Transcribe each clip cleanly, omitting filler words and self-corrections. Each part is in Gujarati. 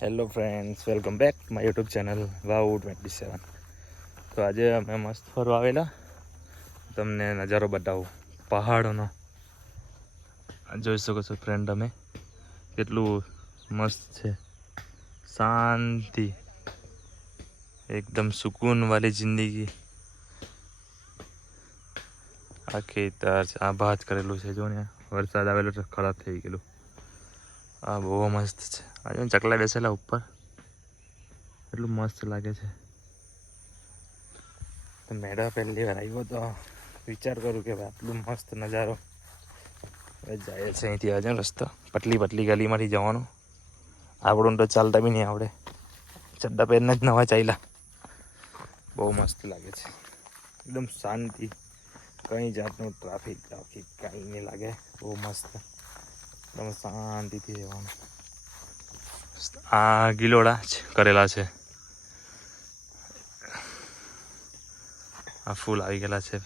Hello friends, welcome back to my YouTube channel વાવ27. તો આજે અમે મસ્ત ફરવા આવેલા. તમને નજારો બતાવું પહાડોનો. જોઈ શકો છો ફ્રેન્ડ તમે, કેટલું મસ્ત છે. શાંતિ, એકદમ સુકૂન વાળી જિંદગી. આ ખેતર આ ભાત કરેલું છે. જો ને વરસાદ આવેલો તો ખરાબ થઈ ગયેલું. આ બહુ મસ્ત છે. આજે ચકલા બેસેલા ઉપર, એટલું મસ્ત લાગે છે. મેળા પહેલી વાર આવ્યો તો વિચાર કરું કે આટલું મસ્ત નજારો જાય છે. અહીંથી આજે રસ્તો પટલી ગલીમાંથી જવાનું. આપણું તો ચાલતા બી નહીં આવડે, ચડ્ડા પહેરને જ નવા ચાલ્યા. બહુ મસ્ત લાગે છે. એકદમ શાંતિ, કંઈ જાતનું ટ્રાફિક કાંઈ નહીં લાગે. બહુ મસ્ત, એકદમ શાંતિથી રહેવાનું. આ ગિલોડા જ કરેલા છે. આ ફૂલ આવી ગયેલા છે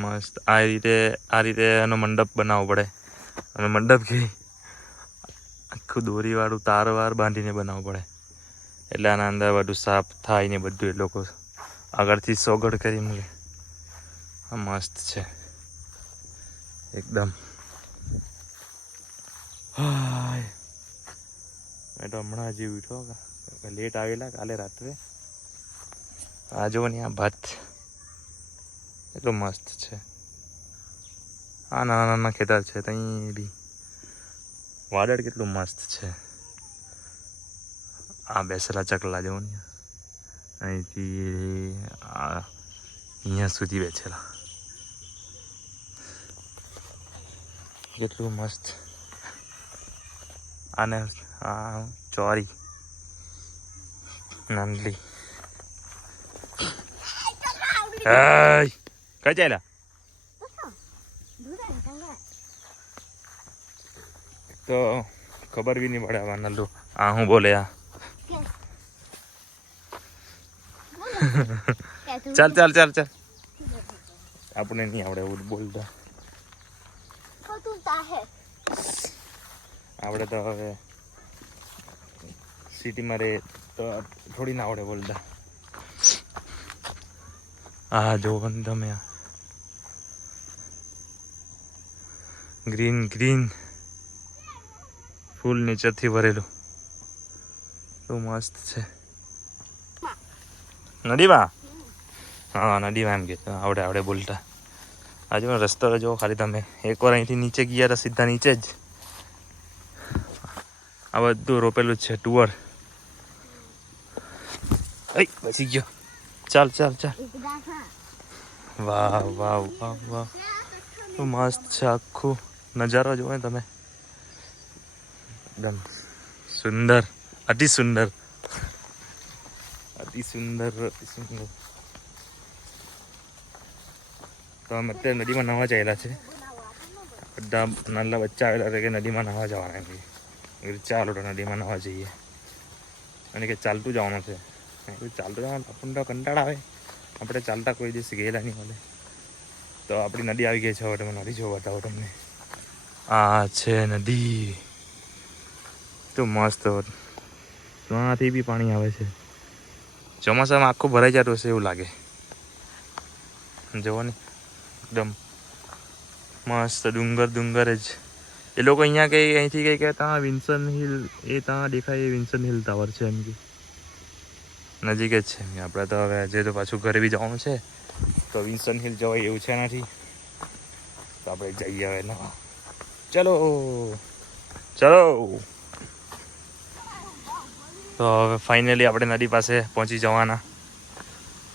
મસ્ત. આ રીતે એનો મંડપ બનાવવો પડે. અને મંડપ કે આખું દોરીવાળું તારવાર બાંધીને બનાવવું પડે, એટલે આના અંદર બધું સાફ થાય ને બધું એ લોકો આગળથી સોગડ કરી મૂકે. આ મસ્ત છે એકદમ. હાય, મેં તો હમણાં હજી ઉઠો, લેટ આવેલા કાલે રાત્રે. આ જો ને આ ભાત એટલું મસ્ત છે. આ નાના નાના ખેતર છે. ત્યાં બી વાદળ કેટલું મસ્ત છે. આ બેસેલા ચકલા જેવું ને, અહીંથી અહીંયા સુધી બેસેલા, કેટલું મસ્ત. આને આ ચોરી નાનલી કઈ ચાલ્યા તો ખબર બી નહીં પડે. આવા નલ્લું આ હું બોલે આ ચાલ ચાલ ચાલ ચાલ. આપણે નહીં આવડે એવું બોલતા. આપણે તો હવે સિટીમાં રહે તો થોડી ના આવડે બોલતા. આ જોવો ને તમે, ગ્રીન ગ્રીન ફૂલ નીચેથી ભરેલું, બહુ મસ્ત છે. નદીમાં, હા નદીમાં એમ કે આવડે બોલતા. આજે રસ્તો જો ખાલી તમે એકવાર અહીંથી નીચે ગયા તો સીધા નીચે જ આ બધું રોપેલું જ છે. ટુવર બચી ગયો. ચાલ ચાલ ચાલ. વાહ વાહ વાહ વાહ, મસ્ત છે. આખું નજારો જોવો ને તમે, એકદમ સુંદર, અતિ સુંદર, અતિ સુંદર, અતિ સુંદર. તો અમે અત્યારે નદીમાં નહાવા ચાલ્યા છે. બધા નાના બચ્ચા આવેલા છે કે નદીમાં નહાવા જવાના. ચાલો તો નદીમાં નહાવા જઈએ. અને કે ચાલતું જવાનું છે. ચાલતું જવાનું આપણને તો કંટાળા આવે. આપણે ચાલતા કોઈ દિવસ ગયેલા નહીં મળે. તો આપણી નદી આવી ગઈ છે. હવે તમે નદી જોવા બતાવો તમને. આ છે નદી, તો મસ્ત. ત્યાંથી બી પાણી આવે છે. ચોમાસામાં આખું ભરાઈ જતું હશે એવું લાગે. જુઓ ને, એકદમ મસ્ત ડુંગર જ. એ લોકો અહીંયા અહીંથી કંઈ કે ત્યાં વિન્સન હિલ, એ ત્યાં દેખાય એ વિન્સન હિલ ટાવર છે. એમ કે નજીક જ છે. આપણે તો હવે આજે તો પાછું ઘરે બી જવાનું છે, તો વિન્સન હિલ જવાય એવું છે નથી. તો આપણે જઈએ હવે નવા. ચલો ચલો. તો હવે ફાઇનલી આપણે નદી પાસે પહોંચી જવાના.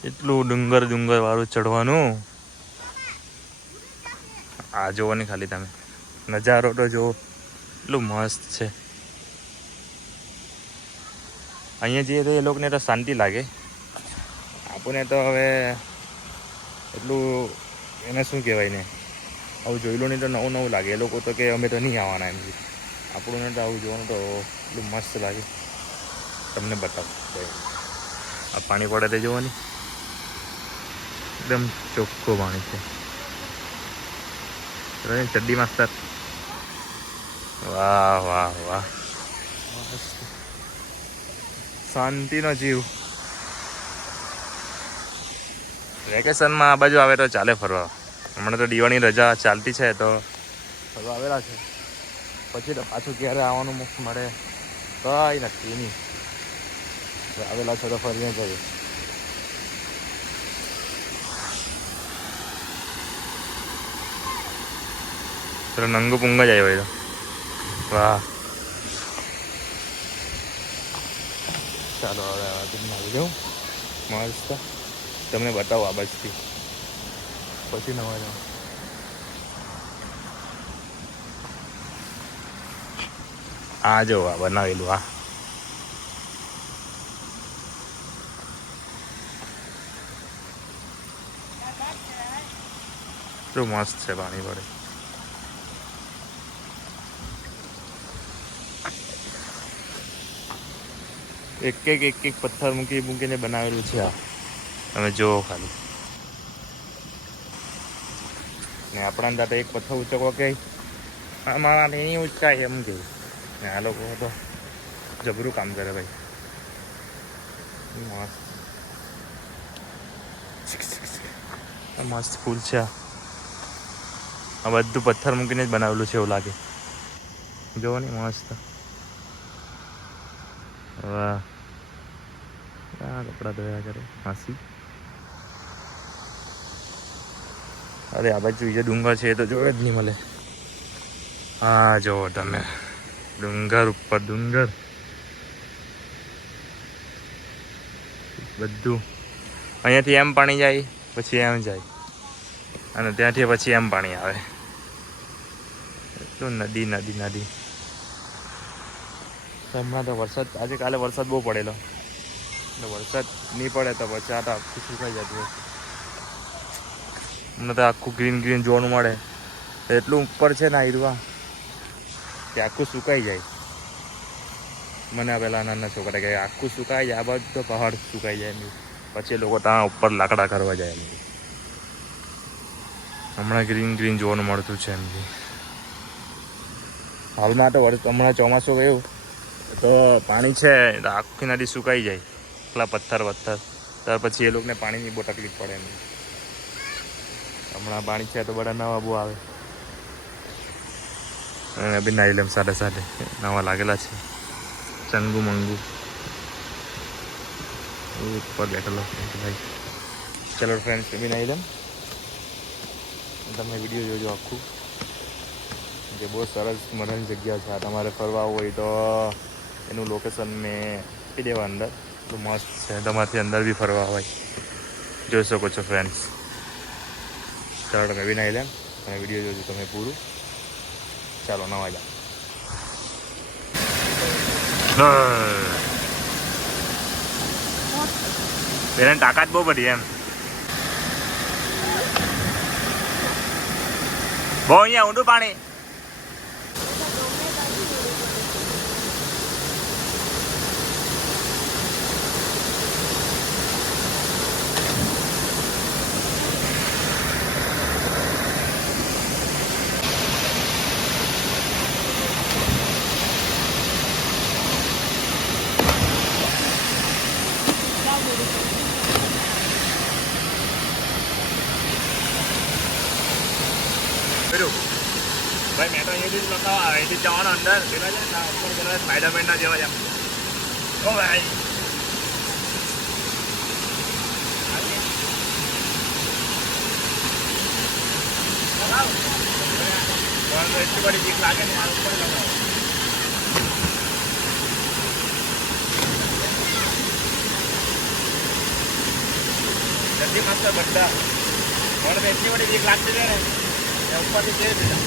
એટલું ડુંગર વાળું ચડવાનું. આ જોવો ને ખાલી તમે, નજારો તો જો એટલું મસ્ત છે. અહીંયા જઈએ તો એ લોકોને તો શાંતિ લાગે. આપણને તો હવે એટલું એને શું કહેવાય ને, આવું જોયેલું નહીં તો નવું લાગે. એ લોકો તો કે અમે તો નહીં આવવાના એમ. આપણને તો આવું જોવાનું તો એટલું મસ્ત લાગે. તમને બતાવું, આ પાણી પડે તે જોવાની, એકદમ ચોખ્ખું પાણી છે. ચડ્ડી માસ્તર, વાહ વાહ વાહ. શાંતિનો જીવ. વેકેશનમાં આ બાજુ આવે તો ચાલે ફરવા. હમણાં તો દિવાળીની રજા ચાલતી છે તો ફરવા આવેલા છે. પછી તો પાછું ક્યારે આવવાનું મુખ મળે કંઈ નક્કી નહીં. આવેલા છે તો ફરીને જઈએ. ચલો નંગુ પુંગા જ આવ્યો. વાહ, ચાલો હવે આવી જાઉં મસ્ત. તમને બતાવો આ બાજુથી પછી નવા જાઉં. આ જો આ બનાવેલું આ તો મસ્ત છે. પાણી પડે એક પથ્થર મૂકીને બનાવેલું છે આ. તમે જુઓ ખાલી. ને આપણા અંદર એક પથ્થર ઉચકવો કે મારા નહીં ઉચકાય એમ કે. ને આ લોકો તો જબરું કામ કરે ભાઈ. મસ્ત ફૂલ છે આ બધું પથ્થર મૂકીને જ બનાવેલું છે એવું લાગે. જોવો ને મસ્ત. વાહ, કપડા ધોયા કરે માસી. અરે આ બાજુ જે ડુંગર છે એ તો જોડે જ નહીં મળે. હા જુઓ તમે, ડુંગર ઉપર ડુંગર બધું. અહીંયાથી એમ પાણી જાય, પછી એમ જાય, અને ત્યાંથી પછી એમ પાણી આવે. એટલું નદી નદી નદી. હમણાં તો વરસાદ, આજે કાલે વરસાદ બહુ પડેલો. એટલે વરસાદ નહીં પડે તો પછી આ તો આખું સુકાઈ જતું હશે. હમણાં તો આખું ગ્રીન ગ્રીન જોવાનું મળે. એટલું ઉપર છે ને આયરવા કે આખું સુકાઈ જાય. મને પેલા નાના છોકરા કહે આખું સુકાઈ જાય. આ બાજુ તો પહાડ સુકાઈ જાય એમ. પછી લોકો ત્યાં ઉપર લાકડા કરવા જાય એમ. હમણાં ગ્રીન ગ્રીન જોવાનું મળતું છે એમ. હાલમાં તો હમણાં ચોમાસું ગયું તો પાણી છે તો આખી નદી સુકાઈ જાય. એટલા પથ્થર ત્યાર પછી એ લોકોને પાણીની બહુ તકલીફ પડે એમ. હમણાં પાણી છે તો બધા નવા બહુ આવે. અને બી નાઈ લેમ સાથે સાથે નવા લાગેલા છે. ચંગુ મંગુ ઉપર બેઠેલો ભાઈ. ચલો ફ્રેન્ડ્સ, બી નાઈ લેમ. તમે વિડીયો જોજો આખું, જે બહુ સરસ મજાની જગ્યા છે. આ તમારે ફરવા હોય તો એનું લોકેશન મેં આપી દેવા અંદર. તો મસ્ત છે. તમારાથી અંદર બી ફરવા હોય જોઈ શકો છો ફ્રેન્ડ્સ. ચાલો તમે બી નાઈ લેમ અને વિડીયો જોજો તમે પૂરું. ચાલો નવા જાઓ. પેલા તાકાત બહુ બધી એમ. બહુ અહીંયા ઊંડું પાણી. ભાઈ મેં તો અહીંયાથી જ લખાવા અહીંથી જવાનો અંદર પેલા છે ને ઉપર પેલા સ્પાઈડરમેનના જેવા છે. ઓ ભાઈ એટલી બધી બીક લાગે ને મારા ઉપર લગાવો. જલ્દી મસ્ત બધા મને તો એટલી બધી બીક લાગતી છે ને ઉપરથી કેવી દીધા.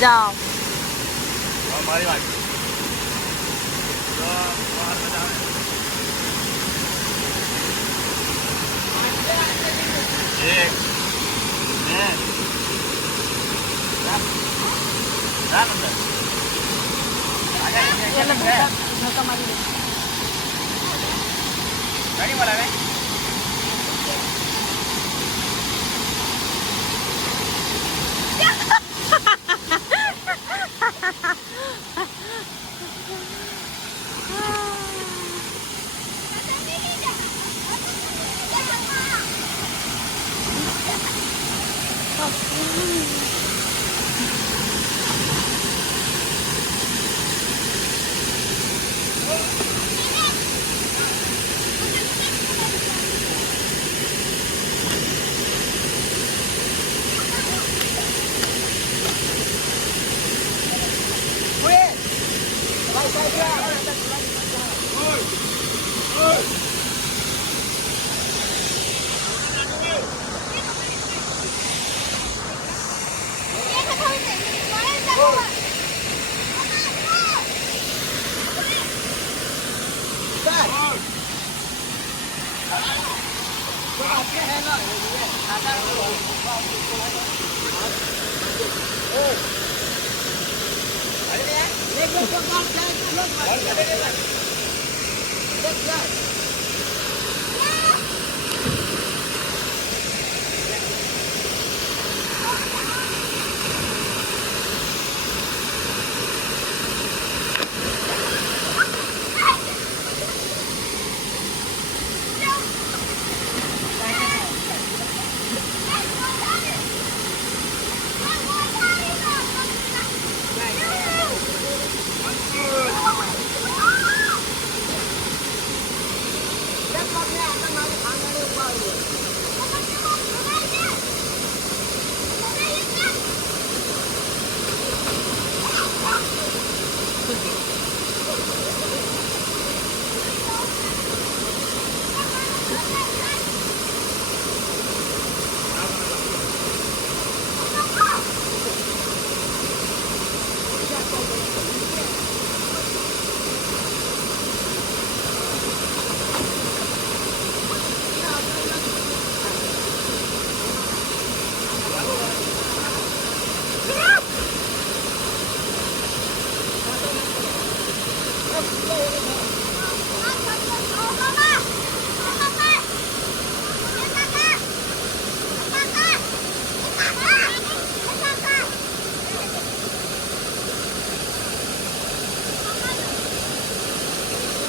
જાઓ મારી વાત.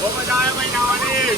બહુ મજા આવે ભાઈ નાવાની.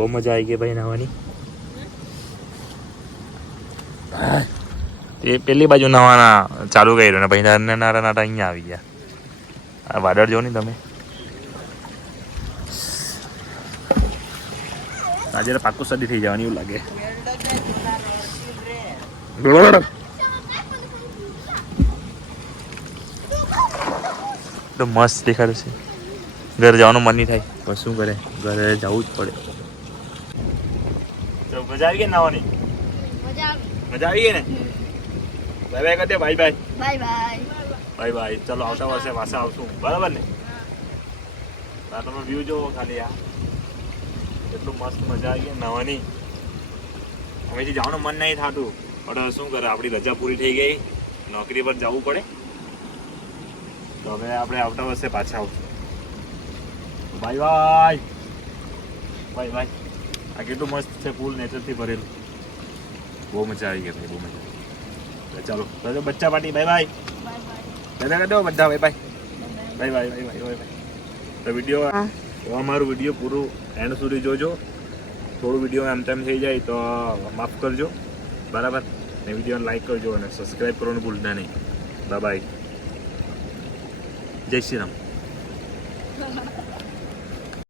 બહુ મજા આવી ગઈ ભાઈ નાવાની. તે પેલી બાજુ નવાના ચાલુ કર્યું ને ભાઈ નાના નાના અહીંયા આવી ગયા. આ વાદળ જો ને તમે. આજે પાકું સદી થઈ જવાની એવું લાગે. તો મસ્ત દેખાડે છે. ઘરે જવાનું મન નહીં થાય પણ શું કરે, ઘરે જવું જ પડે. તો મજા આવી ગઈ નાવાની? મજા આવી ગઈ ને? બાય બાય કરી દે. Bye bye. Bye bye. Bye bye. ચલો આવતા વર્ષે પાછા આવશું, બરાબર ને? આ તમે વ્યૂ જોવો ખાલી. આ એટલું મસ્ત મજા આવી ગઈ નાવાની. હવેથી જવાનું મન નહીં થતું પણ શું કરે, આપણી રજા પૂરી થઈ ગઈ, નોકરી પર જવું પડે. તો હવે આપણે આવતા વર્ષે પાછા આવશું. By bye. Bye by. આ કેટલું મસ્ત છે, ફૂલ નેચરથી ભરેલું. બહુ મજા આવી ગઈ ભાઈ, બહુ મજા આવી. ચાલો તો બચ્ચા પાર્ટી. Bye bye. દાદા કરી દો બધા. By bye. Bye bye. Bye bye. Bye by. તો વિડીયો, અમારું વિડીયો પૂરું એન્ડ સુધી જોજો. થોડું વિડીયો એમ તેમ થઈ જાય તો માફ કરજો, બરાબર ને? વિડીયોને લાઈક કરજો અને સબસ્ક્રાઈબ કરવાનું ભૂલતા નહીં. Bye bye. જય શ્રી રામ.